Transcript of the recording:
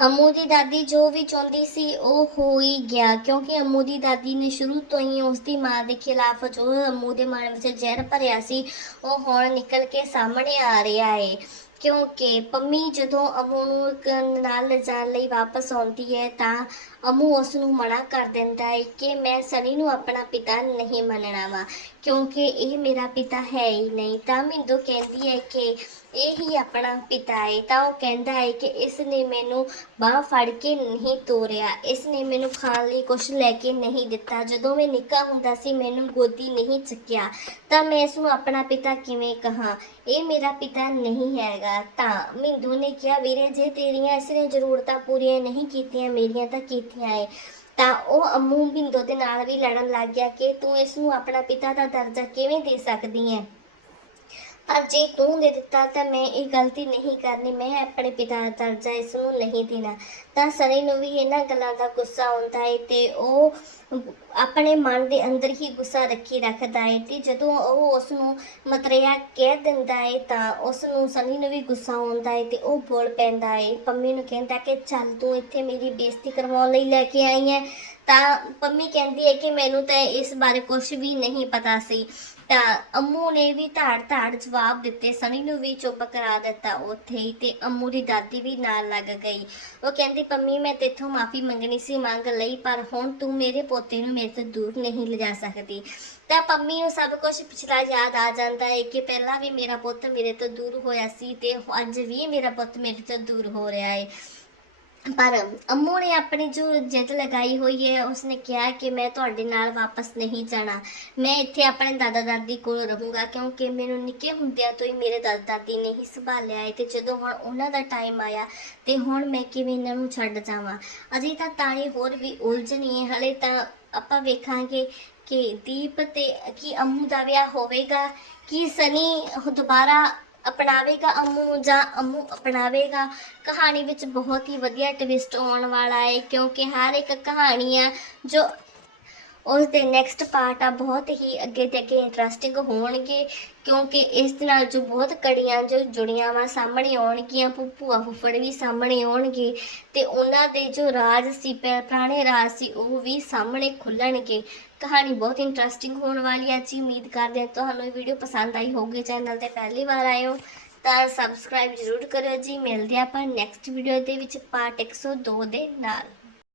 ਅੰਮੂ ਦੀ ਦਾਦੀ ਜੋ ਵੀ ਚਾਹੁੰਦੀ ਸੀ ਉਹ ਹੋ ਹੀ ਗਿਆ, ਕਿਉਂਕਿ ਅੰਮੂ ਦੀ ਦਾਦੀ ਨੇ ਸ਼ੁਰੂ ਤੋਂ ਹੀ ਉਸ ਦੀ ਮਾਂ ਦੇ ਖਿਲਾਫ ਜੋ ਅੰਮੂ ਦੇ ਮਨ ਵਿੱਚ ਜ਼ਹਿਰ ਭਰਿਆ ਸੀ, ਉਹ ਹੁਣ ਨਿਕਲ ਕੇ ਸਾਹਮਣੇ ਆ ਰਿਹਾ ਹੈ ਕਿਉਂਕਿ ਪੰਮੀ ਜਦੋਂ ਅਮੂ ਨੂੰ ਨਾਲ ਲਿਜਾਣ ਲਈ ਵਾਪਸ ਆਉਂਦੀ ਹੈ ਤਾਂ ਅਮੂ ਉਸ ਨੂੰ ਮਨਾ ਕਰ ਦਿੰਦਾ ਹੈ ਕਿ ਮੈਂ ਸਨੀ ਨੂੰ ਆਪਣਾ ਪਿਤਾ ਨਹੀਂ ਮੰਨਣਾ ਵਾ, ਕਿਉਂਕਿ ਇਹ ਮੇਰਾ ਪਿਤਾ ਹੈ ਹੀ ਨਹੀਂ। ਤਾਂ ਮਿੰਦੋ ਕਹਿੰਦੀ ਹੈ ਕਿ ਇਹ ਹੀ ਆਪਣਾ ਪਿਤਾ ਹੈ। ਤਾਂ ਉਹ ਕਹਿੰਦਾ ਹੈ ਕਿ ਇਸ ਨੇ ਮੈਨੂੰ ਬਾਹ ਫੜ ਕੇ ਨਹੀਂ ਤੋਰਿਆ। ਇਸ ਨੇ ਮੈਨੂੰ ਖਾਣ ਲਈ ਕੁਝ ਲੈ ਕੇ ਨਹੀਂ ਦਿੱਤਾ। ਜਦੋਂ ਮੈਂ ਨਿੱਕਾ ਹੁੰਦਾ ਸੀ, ਮੈਨੂੰ ਗੋਦੀ ਨਹੀਂ ਚੱਕਿਆ। ਤਾਂ ਮੈਂ ਇਸ ਨੂੰ ਆਪਣਾ ਪਿਤਾ ਕਿਵੇਂ ਕਹਾਂ? ਇਹ ਮੇਰਾ ਪਿਤਾ ਨਹੀਂ ਹੈਗਾ। ਤਾਂ ਮਿੰਦੂ ਨੇ ਕਿਹਾ, ਵੀਰੇ, ਜੇ ਤੇਰੀਆਂ ਇਸ ਨੇ ਜ਼ਰੂਰਤਾਂ ਪੂਰੀਆਂ ਨਹੀਂ ਕੀਤੀਆਂ, ਮੇਰੀਆਂ ਤਾਂ ਕੀਤੀਆਂ ਏ। ਤਾਂ ਉਹ ਅੰਮੂ ਬਿੰਦੋ ਦੇ ਨਾਲ ਵੀ ਲੜਨ ਲੱਗ ਗਿਆ ਕਿ ਤੂੰ ਇਸ ਨੂੰ ਆਪਣਾ ਪਿਤਾ ਦਾ ਦਰਜਾ ਕਿਵੇਂ ਦੇ ਸਕਦੀ ਹੈ ਪਰ ਜੇ ਤੂੰ ਦੇ ਦਿੱਤਾ ਤਾਂ ਮੈਂ ਇਹ ਗਲਤੀ ਨਹੀਂ ਕਰਨੀ। ਮੈਂ ਆਪਣੇ ਪਿਤਾ ਦਾ ਦਰਜਾ ਇਸ ਨੂੰ ਨਹੀਂ ਦੇਣਾ। ਤਾਂ ਸਨੀ ਨੂੰ ਵੀ ਇਹਨਾਂ ਗੱਲਾਂ ਦਾ ਗੁੱਸਾ ਆਉਂਦਾ ਹੈ ਤੇ ਉਹ ਆਪਣੇ ਮਨ ਦੇ ਅੰਦਰ ਹੀ ਗੁੱਸਾ ਰੱਖੀ ਰੱਖਦਾ ਹੈ ਤੇ ਜਦੋਂ ਉਹ ਉਸ ਨੂੰ ਮਤਰਿਆ ਕਹਿ ਦਿੰਦਾ ਹੈ ਤਾਂ ਉਸ ਨੂੰ ਸਨੀ ਨੂੰ ਵੀ ਗੁੱਸਾ ਆਉਂਦਾ ਹੈ ਤੇ ਉਹ ਬੋਲ ਪੈਂਦਾ ਹੈ ਪੰਮੀ ਨੂੰ ਕਹਿੰਦਾ ਕਿ ਚੱਲ ਤੂੰ ਇੱਥੇ ਮੇਰੀ ਬੇਇੱਜ਼ਤੀ ਕਰਵਾਉਣ ਲਈ ਲੈ ਕੇ ਆਈ ਹੈ ਤਾਂ ਪੰਮੀ ਕਹਿੰਦੀ ਹੈ ਕਿ ਮੈਨੂੰ ਤਾਂ ਇਸ ਬਾਰੇ ਕੁਝ ਵੀ ਨਹੀਂ ਪਤਾ ਸੀ। ਅੰਮੂ ਨੇ ਵੀ ਧਾੜ ਧਾੜ ਜਵਾਬ ਦਿੱਤੇ, ਸਨੀ ਨੂੰ ਵੀ ਚੁੱਪ ਕਰਾ ਦਿੱਤਾ ਉੱਥੇ ਹੀ ਤੇ ਅੰਮੂ ਦੀ ਦਾਦੀ ਵੀ ਨਾਲ ਲੱਗ ਗਈ। ਉਹ ਕਹਿੰਦੀ, ਪੰਮੀ, ਮੈਂ ਤੇਥੋਂ ਮਾਫੀ ਮੰਗਣੀ ਸੀ ਮੰਗ ਲਈ, ਪਰ ਹੁਣ ਤੂੰ ਮੇਰੇ ਪੋਤੇ ਨੂੰ ਮੇਰੇ ਤੋਂ ਦੂਰ ਨਹੀਂ ਲਿਜਾ ਸਕਦੀ। ਤਾਂ ਪੰਮੀ ਨੂੰ ਸਭ ਕੁਝ ਪਿਛਲਾ ਯਾਦ ਆ ਜਾਂਦਾ ਹੈ ਕਿ ਪਹਿਲਾਂ ਵੀ ਮੇਰਾ ਪੁੱਤ ਮੇਰੇ ਤੋਂ ਦੂਰ ਹੋਇਆ ਸੀ ਤੇ ਅੱਜ ਵੀ ਮੇਰਾ ਪੁੱਤ ਮੇਰੇ ਤੋਂ ਦੂਰ ਹੋ ਰਿਹਾ ਹੈ ਪਰ ਅੰਮੂ ਨੇ ਆਪਣੀ ਜੋ ਜਿੱਦ ਲਗਾਈ ਹੋਈ ਹੈ, ਉਸਨੇ ਕਿਹਾ ਕਿ ਮੈਂ ਤੁਹਾਡੇ ਨਾਲ ਵਾਪਸ ਨਹੀਂ ਜਾਣਾ। ਮੈਂ ਇੱਥੇ ਆਪਣੇ ਦਾਦਾ ਦਾਦੀ ਕੋਲ ਰਹੂੰਗਾ ਕਿਉਂਕਿ ਮੈਨੂੰ ਨਿੱਕੇ ਹੁੰਦਿਆਂ ਤੋਂ ਹੀ ਮੇਰੇ ਦਾਦਾ ਦਾਦੀ ਨੇ ਹੀ ਸੰਭਾਲਿਆ ਹੈ ਤੇ ਜਦੋਂ ਹੁਣ ਉਹਨਾਂ ਦਾ ਟਾਈਮ ਆਇਆ ਤੇ ਹੁਣ ਮੈਂ ਕਿਵੇਂ ਇਹਨਾਂ ਨੂੰ ਛੱਡ ਜਾਵਾਂ? ਅਜੇ ਤਾਂ ਤਾਣੀ ਹੋਰ ਵੀ ਉਲਝਣੀ ਹੈ ਹਲੇ ਤਾਂ ਆਪਾਂ ਵੇਖਾਂਗੇ ਕਿ ਦੀਪ ਤੇ ਕੀ ਅੰਮੂ ਦਾ ਵਿਆਹ ਹੋਵੇਗਾ ਕੀ ਸਨੀ ਦੁਬਾਰਾ ਅਪਣਾਵੇਗਾ ਅੰਮੂ ਨੂੰ ਜਾਂ ਅੰਮੂ ਅਪਣਾਵੇਗਾ। ਕਹਾਣੀ ਵਿੱਚ ਬਹੁਤ ਹੀ ਵਧੀਆ ਟਵਿਸਟ ਆਉਣ ਵਾਲਾ ਹੈ, ਕਿਉਂਕਿ ਹਰ ਇੱਕ ਕਹਾਣੀ ਆ ਜੋ ਉਸ ਦੇ ਨੈਕਸਟ ਪਾਰਟ ਆ, ਬਹੁਤ ਹੀ ਅੱਗੇ ਤੇ ਅੱਗੇ ਇੰਟਰਸਟਿੰਗ ਹੋਣਗੇ, ਕਿਉਂਕਿ ਇਸ ਦੇ ਨਾਲ ਜੋ ਬਹੁਤ ਕੜੀਆਂ ਜੋ ਜੁੜੀਆਂ ਵਾ ਸਾਹਮਣੇ ਆਉਣਗੀਆਂ ਭੂ- ਭੂਆ ਫੁੱਫੜ ਵੀ ਸਾਹਮਣੇ ਆਉਣਗੇ, ਤੇ ਉਹਨਾਂ ਦੇ ਜੋ ਰਾਜ ਸੀ, ਪੁ- ਪੁਰਾਣੇ ਰਾਜ ਸੀ, ਉਹ ਵੀ ਸਾਹਮਣੇ ਖੁੱਲਣਗੇ। ਕਹਾਣੀ ਬਹੁਤ ਇੰਟਰਸਟਿੰਗ ਹੋਣ ਵਾਲੀ ਹੈ ਜੀ, ਉਮੀਦ ਕਰਦੇ ਹਾਂ ਤੁਹਾਨੂੰ ਇਹ ਵੀਡੀਓ ਪਸੰਦ ਆਈ ਹੋਊਗੀ ਚੈਨਲ ਤੇ ਪਹਿਲੀ ਵਾਰ ਆਏ ਹੋ, ਤਾਂ ਸਬਸਕ੍ਰਾਈਬ ਜ਼ਰੂਰ ਕਰਿਓ ਜੀ, ਮਿਲਦੇ ਹਾਂ ਆਪਾਂ ਨੈਕਸਟ ਵੀਡੀਓ ਦੇ ਵਿੱਚ ਪਾਰਟ 102 ਦੇ ਨਾਲ।